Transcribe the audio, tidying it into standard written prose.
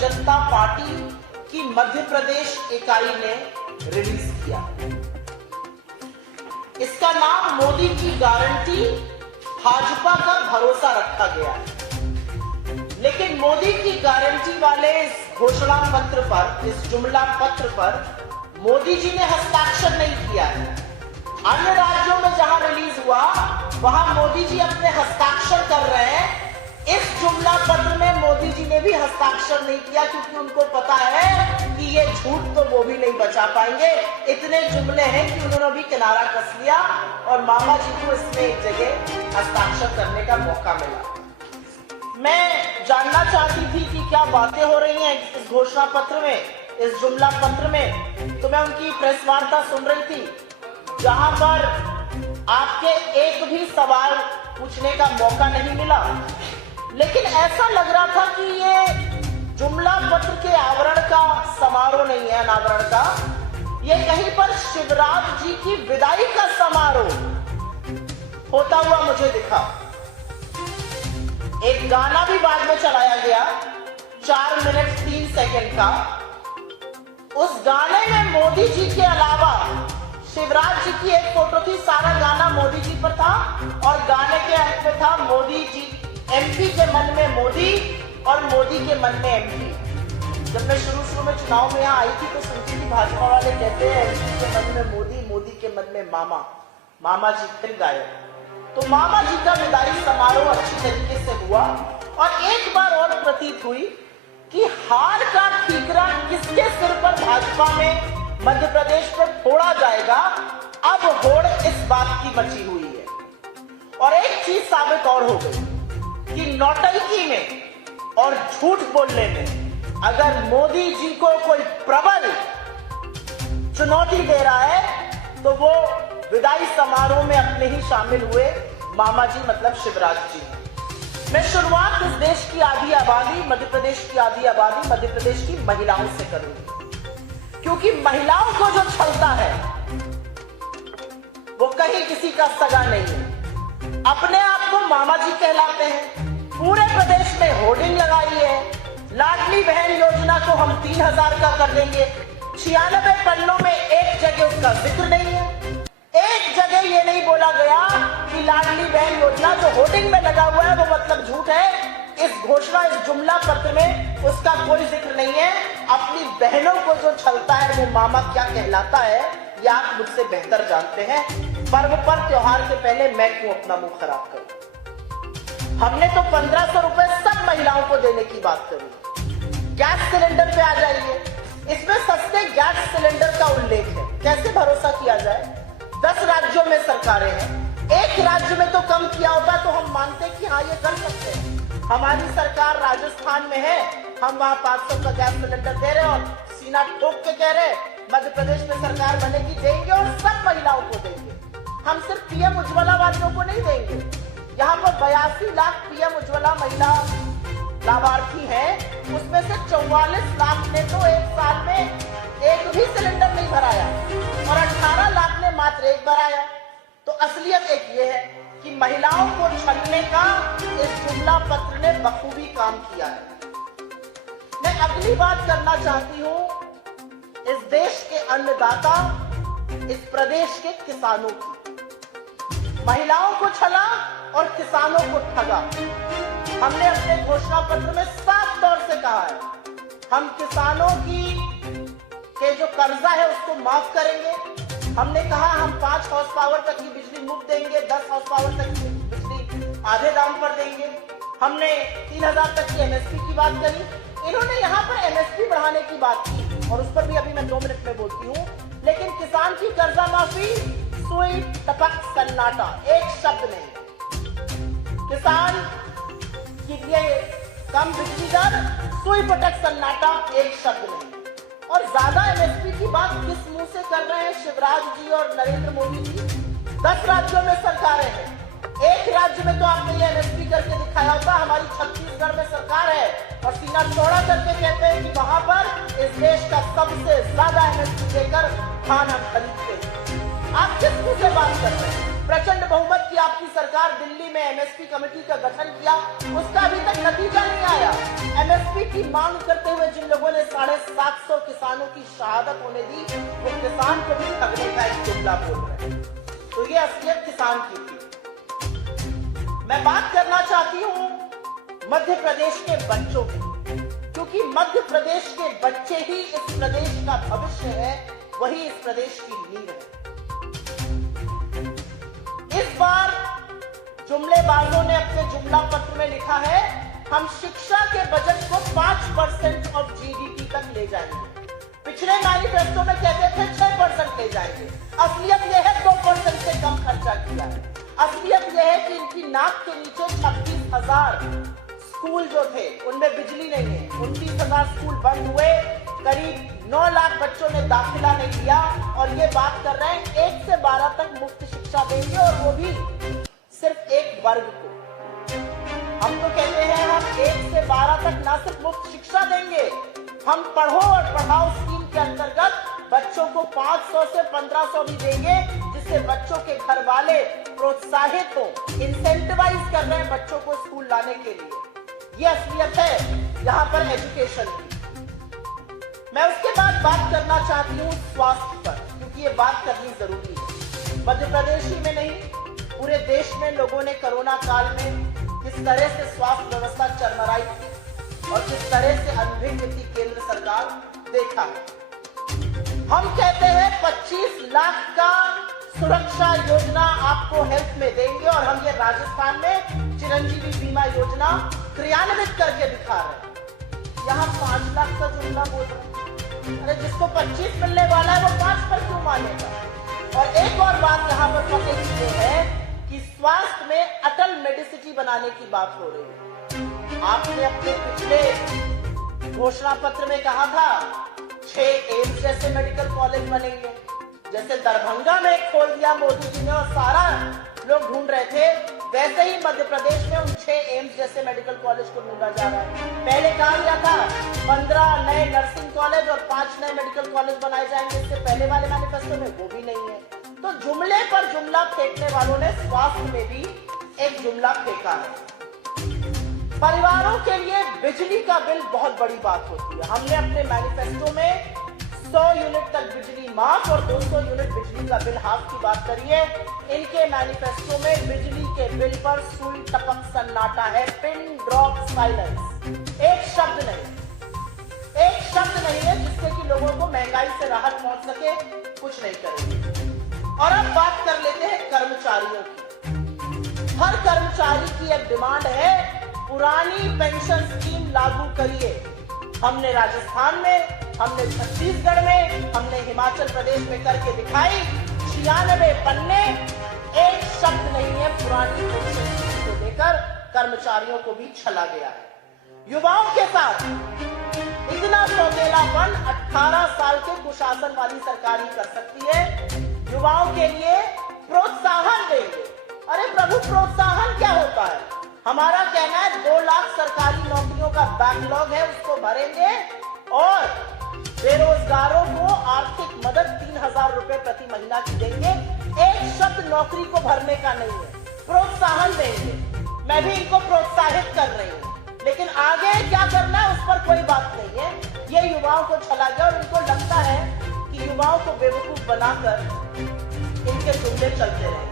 जनता party की मध्य प्रदेश इकाई ने रिलीज किया। इसका नाम मोदी की गारंटी, भाजपा का भरोसा रखा गया है। लेकिन मोदी की गारंटी वाले इस घोषणा पत्र पर, इस जुमला पत्र पर मोदी जी ने हस्ताक्षर नहीं किया है। अन्य राज्यों में जहां रिलीज हुआ वहां मोदी जी अपने हस्ताक्षर कर रहे हैं। इस जुमला पत्र में मोदी जी ने भी हस्ताक्षर नहीं किया, क्योंकि उनको पता है कि ये झूठ तो वो भी नहीं बचा पाएंगे। इतने जुमले हैं कि उन्होंने भी किनारा कस लिया और मामा जी को इसमें एक जगह हस्ताक्षर करने का मौका मिला। मैं जानना चाहती थी कि क्या बातें हो रही हैं इस घोषणा पत्र में, इस जुमला पत्र में। तो मैं उनकी प्रेस वार्ता सुन रही थी, जहां पर आपके एक भी सवाल पूछने का मौका नहीं मिला। लेकिन ऐसा लग रहा था कि ये जुमला पत्र के आवरण का समारोह नहीं है, अनावरण का, ये कहीं पर शिवराज जी की विदाई का समारोह होता हुआ मुझे दिखा। एक गाना भी बाद में चलाया गया 4 मिनट 3 सेकंड का। उस गाने में मोदी जी के अलावा शिवराज जी की एक फोटो थी, सारा गाना मोदी जी पर था और गाने के अंत में था मोदी जी, एमपी के मन में मोदी और मोदी के मन में एमपी। जब मैं शुरू में चुनाव में यहाँ आई थी तो सुनती थी भाजपा वाले कहते हैं एमपी के मन में मोदी, मोदी के मन में मामा, मामा जी फिर गायब। तो मामा जी का विदाई समारोह अच्छी तरीके से हुआ और एक बार और प्रतीत हुई कि हार का ठीकरा किसके सिर पर भाजपा में मध्य प्रदेश में फोड़ा जाएगा। अब होड़ इस बात की मची हुई है। और एक चीज साबित और हो गई कि नौटंकी में और झूठ बोलने में अगर मोदी जी को कोई प्रबल चुनौती दे रहा है तो वो विदाई समारोह में अपने ही शामिल हुए मामा जी, मतलब शिवराज जी। मैं शुरुआत इस देश की आधी आबादी, मध्य प्रदेश की आधी आबादी, मध्य प्रदेश की महिलाओं से करूंगी, क्योंकि महिलाओं को जो छलता है वो कहीं किसी का सगा नहीं है। अपने आप को मामा जी कहलाते हैं, पूरे प्रदेश में होर्डिंग लगाई है, लाडली बहन योजना को हम 3000 का कर देंगे। 96 पन्नों में एक जगह उसका जिक्र नहीं है। एक जगह ये नहीं बोला गया कि लाडली बहन योजना जो होर्डिंग में लगा हुआ है वो मतलब झूठ है। इस घोषणा, इस जुमला पत्र में उसका कोई जिक्र नहीं है। अपनी बहनों को जो छलता है वो मामा क्या कहलाता है, ये आप मुझसे बेहतर जानते हैं। पर्व पर, त्योहार से पहले मैं क्यों अपना मुंह खराब करूं। हमने तो 1500 रुपए सब महिलाओं को देने की बात करी। गैस सिलेंडर पे आ जाइए, इसमें सस्ते गैस सिलेंडर का उल्लेख है। कैसे भरोसा किया जाए? 10 राज्यों में सरकारें हैं, एक राज्य में तो कम किया होता तो हम मानते कि हाँ ये कर सकते हैं। हमारी सरकार राजस्थान में है, हम वहां 500 का गैस सिलेंडर दे रहे और सीना ठोक के कह रहे मध्य प्रदेश में सरकार बनेगी, देंगे और सब महिलाओं को देंगे। हम सिर्फ पीएम उज्ज्वला वालियों को नहीं देंगे। यहाँ पर 82 लाख पीएम उज्ज्वला महिला लाभार्थी हैं, उसमें से 44 लाख ने तो एक साल में एक भी सिलेंडर नहीं भराया और 18 लाख ने मात्र एक भराया। तो असलियत एक ये है कि महिलाओं को छलने का इस जुमला पत्र ने बखूबी काम किया है। मैं अगली बात करना चाहती हूं इस देश के अन्नदाता, इस प्रदेश के किसानों की। महिलाओं को छला और किसानों को ठगा। हमने अपने घोषणा पत्र में साफ तौर से कहा है, हम किसानों के जो कर्जा है उसको माफ करेंगे। हमने कहा हम 5 हॉर्स पावर तक की बिजली मुफ्त देंगे, 10 हॉर्स पावर तक की बिजली आधे दाम पर देंगे। हमने 3000 तक की एमएसपी की बात करी। इन्होंने यहाँ पर एमएसपी बढ़ाने की बात की और उस पर भी अभी मैं 2 मिनट में बोलती हूँ। लेकिन किसान की कर्जा माफी, सुई टपक सन्नाटा, एक शब्द नहीं। किसान के लिए कम बिजली दर, सुई पटक सन्नाटा, एक शब्द नहीं। और ज्यादा एमएसपी की बात किस मुंह से कर रहे हैं शिवराज जी और नरेंद्र मोदी जी? 10 राज्यों में सरकारें हैं, एक राज्य में तो आपने ये एमएसपी करके दिखाया होता। हमारी छत्तीसगढ़ में सरकार है और सीना चौड़ा करके कहते हैं कि वहां पर इस देश का सबसे ज्यादा एमएसपी देकर धान हम खरीदते हैं। आप किस मुंह से बात कर रहे हैं? प्रचंड बहुमत की आप आपकी सरकार दिल्ली में एमएसपी कमेटी का गठन किया, उसका अभी तक नतीजा नहीं आया। एमएसपी की मांग करते हुए जिन लोगों ने 750 किसानों की शहादत होने दी, वो किसान को भी ठगने का एक जुमला बोल रहे हैं। तो ये असलियत किसान की थी। मैं बात करना चाहती हूँ मध्य प्रदेश के बच्चों की, क्योंकि मध्य प्रदेश के बच्चे ही इस प्रदेश का भविष्य है, वही इस प्रदेश की नींव है। इस बार जुमलेबाजों ने अपने जुमला पत्र में लिखा है, हम शिक्षा के बजट को 5% ऑफ जीडीपी तक ले जाएंगे। पिछले मैनिफेस्टो में कहते थे 6% ले जाएंगे। असलियत यह है 2% से कम खर्चा किया है। असलियत यह है कि इनकी नाक के नीचे 26,000 स्कूल जो थे उनमें बिजली नहीं है। 29,000 स्कूल बंद हुए, करीब 9 लाख बच्चों ने दाखिला नहीं लिया, और ये बात कर रहे हैं 1 से 12 तक मुफ्त शिक्षा देंगे, और वो भी सिर्फ एक वर्ग को। हम तो कहते हैं हम 1 से 12 तक ना सिर्फ मुफ्त शिक्षा देंगे, हम पढ़ो और पढ़ाओ स्कीम के अंतर्गत बच्चों को 500 से 1500 भी देंगे, जिससे बच्चों के घर वाले प्रोत्साहित हो, इंसेंटिवाइज कर रहे हैं बच्चों को स्कूल लाने के लिए। ये असलियत है यहाँ पर एजुकेशन की। मैं उसके बाद बात करना चाहती हूँ स्वास्थ्य पर, क्योंकि ये बात करनी जरूरी है। मध्य प्रदेश ही में नहीं, पूरे देश में लोगों ने कोरोना काल में किस तरह से स्वास्थ्य व्यवस्था चरमराई थी और किस तरह से अनभिज्ञ थी केंद्र सरकार, देखा है। हम कहते हैं 25 लाख का सुरक्षा योजना आपको हेल्थ में देंगे, और हम ये राजस्थान में चिरंजीवी बीमा योजना क्रियान्वित करके दिखा रहे हैं। यहाँ 5 लाख का जुमला बोल रहे हैं। अरे जिसको 25 मिलने वाला है वो 5 पर क्यों मानेगा? और एक और बात यहाँ पर पते की ये है कि स्वास्थ्य में अटल मेडिसिटी बनाने की बात हो रही है। आपने अपने पिछले घोषणा पत्र में कहा था 6 एम्स जैसे मेडिकल कॉलेज बनेंगे, जैसे दरभंगा में खोल दिया मोदी जी ने और सारा लोग ढूंढ रहे थे, वैसे ही मध्य प्रदेश में उन 6 एम्स जैसे मेडिकल कॉलेज को ढूंढा जा रहा है। पहले कहा गया था 15 नए नर्सिंग कॉलेज और 5 नए मेडिकल कॉलेज बनाए जाएंगे, इससे पहले वाले मैनिफेस्टो में वो भी नहीं है। तो जुमले पर जुमला फेंकने वालों ने स्वास्थ्य में भी एक जुमला फेंका है। परिवारों के लिए बिजली का बिल बहुत बड़ी बात होती है। हमने अपने मैनिफेस्टो में 100 यूनिट तक बिजली माफ और 200 यूनिट बिजली का बिल हाफ की बात करी है। इनके मैनिफेस्टो में बिजली के बिल पर सुई टपक सन्नाटा है, पिन ड्रॉप साइलेंस। एक शब्द नहीं है जिससे कि लोगों को महंगाई से राहत पहुंच सके, कुछ नहीं करेंगे। और अब बात कर लेते हैं कर्मचारियों की। हर कर्मचारी की एक डिमांड है, पुरानी पेंशन स्कीम लागू करिए। हमने राजस्थान में, हमने छत्तीसगढ़ में, हमने हिमाचल प्रदेश में करके दिखाई। 96 पन्ने, एक शब्द नहीं है पुरानी पेंशन स्कीम को लेकर। कर्मचारियों को भी छला गया है। युवाओं के साथ इतना सौतेलापन 18 साल के कुशासन वाली सरकार ही कर सकती है। युवाओं के लिए प्रोत्साहन देंगे। अरे प्रभु, प्रोत्साहन क्या होता है? हमारा कहना है 2 लाख सरकारी नौकरियों का बैकलॉग है, उसको भरेंगे, और बेरोजगारों को आर्थिक मदद 3,000 रुपए प्रति महीना की देंगे। एक शब्द नौकरी को भरने का नहीं है, प्रोत्साहन देंगे। मैं भी इनको प्रोत्साहित कर रही हूँ, लेकिन आगे क्या करना है उस पर कोई बात नहीं है। ये युवाओं को छला गया और इनको लगता है कि युवाओं को बेवकूफ बनाकर इनके जुमले चलते रहे।